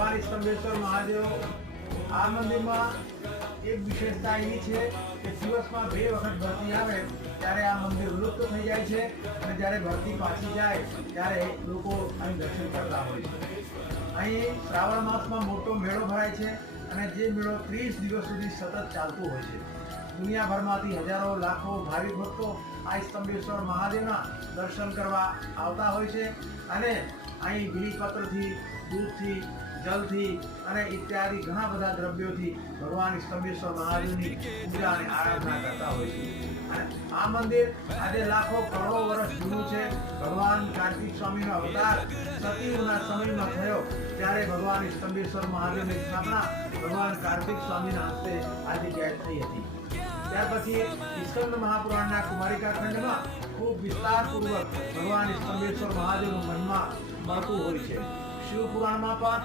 ભગવાન સ્તંભેશ્વર મહાદેવ આ મંદિરમાં એક વિશેષતા એવી છે કે દિવસમાં 2 વખત ભરતી આવે ત્યારે આ મંદિર લુપ્ત થઈ જાય છે અને જ્યારે ભરતી પાછી જાય ત્યારે લોકો અહીં દર્શન કરતા હોય છે। અહીં શ્રાવણ માસમાં મોટો મેળો ભરાય છે અને જે મેળો 30 દિવસ સુધી સતત ચાલતો હોય છે। દુનિયાભરમાંથી હજારો લાખો ભાવિક ભક્તો આ સ્તંભેશ્વર મહાદેવના દર્શન કરવા આવતા હોય છે અને અહીં બીલીપત્રથી, દૂધથી, જલથી અને ઇત્યાદિ ઘણા બધા દ્રવ્યોથી ભગવાન સ્તંભેશ્વર મહાદેવની પૂજા અને આરાધના કરતા હોય છે। અને આ મંદિર આજે લાખો કરોડો વર્ષ જૂનું છે। ભગવાન કાર્તિક સ્વામીનો અવતાર સતીયુગના સમયમાં થયો ત્યારે ભગવાન સ્તંભેશ્વર મહાદેવની સ્થાપના ભગવાન કાર્તિક સ્વામીના હસ્તે આ જગ્યાએ થઈ હતી। ત્યાર પછી સ્કંદ મહાપુરાણના કુમારિકા ખંડમાં ખૂબ વિસ્તારપૂર્વક ભગવાન સ્તંભેશ્વર મહાદેવનો મહિમા મળતું હોય છે। શિવ પુરાણમાં પણ